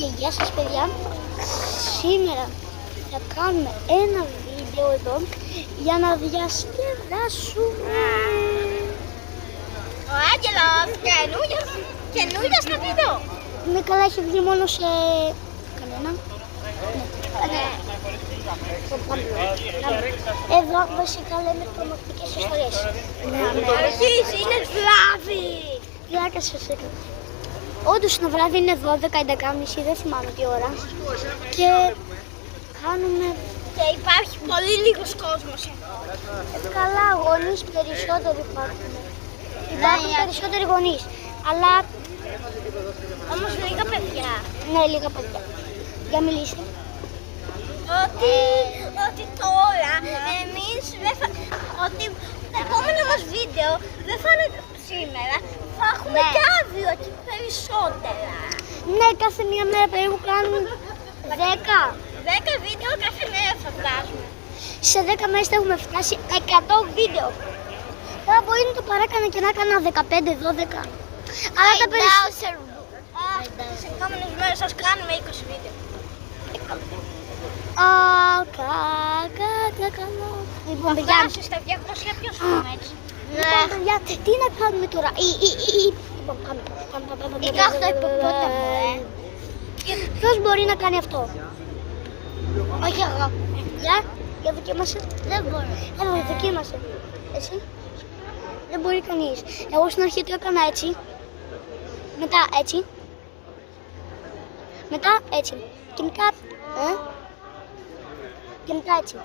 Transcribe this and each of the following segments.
Και γεια σας παιδιά, σήμερα θα κάνουμε ένα βίντεο εδώ για να διασκεδάσουμε. Ο Άγγελος, καινούργιος στο βίντεο. Ναι, καλά, έχει βγει μόνο σε κανένα. Ναι. Εδώ βασικά λέμε τρομακτικές ιστορίες. Αρχίζει, είναι βράδυ. Πλάκα σας έκανα. Όντως είναι βράδυ, είναι 12, 11.30, δεν θυμάμαι τι ώρα. Και κάνουμε... Και υπάρχει πολύ λίγος κόσμος εδώ. Καλά, γονείς περισσότεροι υπάρχουν. Υπάρχουν περισσότεροι γονείς. Αλλά... Όμως λίγα παιδιά. Ναι, λίγα παιδιά. Για μιλήστε. Ότι τώρα εμείς ότι το επόμενο μας βίντεο δεν θα είναι σήμερα. Θα έχουμε κι αύριο και περισσότερα. Ναι, κάθε μία μέρα περίπου κάνουν 10. 10 βίντεο κάθε μέρα θα βγάζουμε. Σε 10 μέρες θα έχουμε φτάσει 100 βίντεο. Τώρα μπορεί να το παράκανα και να έκανα 15-12. Αλλά τα περισσότερα... Σε επόμενες μέρες σας κάνουμε 20 βίντεο. Καλό. Λοιπόν, παιδιά, Φτάσει στα 200 ποιος έχουμε έτσι. λοιπόν, παιδιά, τι να κάνουμε τώρα. Λοιπόν, πάμε. Νικά στο υποπόταμο, Ποιος μπορεί να κάνει αυτό. Όχι εγώ. Για δοκίμασε. Δεν μπορώ. Έλα, δοκίμασε. Εσύ. Δεν μπορεί κανείς. Εγώ στην αρχή το έκανα έτσι. Μετά έτσι. Μετά έτσι. Και μετά... Και μετά έτσι.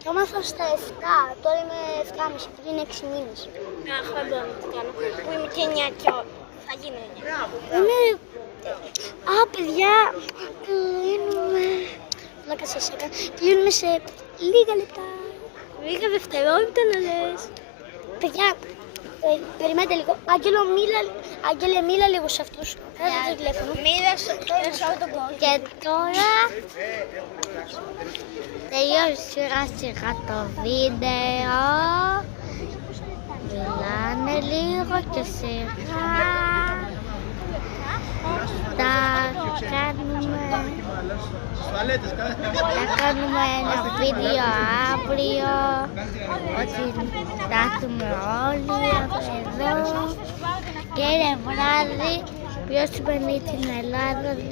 Και έμαθα στα 7. Τώρα είμαι 7,5 πριν 6 μήνες. Αχ, δεν μπορώ να το κάνω. Που είμαι και 9 και θα γίνω 9. Είναι... Α, παιδιά, κλείνουμε. Πλάκα σας έκανα. Κλείνουμε σε λίγα λεπτά. Λίγα δευτερόλεπτα να λες. Παιδιά, περιμένετε λίγο. Άγγελε, μίλα λίγο σε αυτούς. Κάτσε το τηλέφωνο. Μίλασε σε όλο τον κόσμο. Και τώρα... τελειώσει σιγά το βίντεο. Μιλάνε λίγο και σιγά. Θα κάνουμε ένα βίντεο αύριο ότι θα έρθουμε όλοι εδώ και είναι βράδυ. Ποιος σημαίνει την Ελλάδα δεν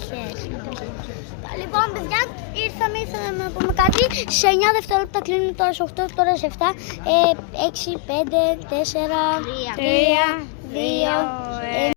ξέρει. Λοιπόν παιδιά, ήρθαμε να πούμε κάτι. Σε 9 δευτερόλεπτα κλείνουμε, τώρα σε 8, τώρα σε 7, 6, 5, 4, 3, 2, 1.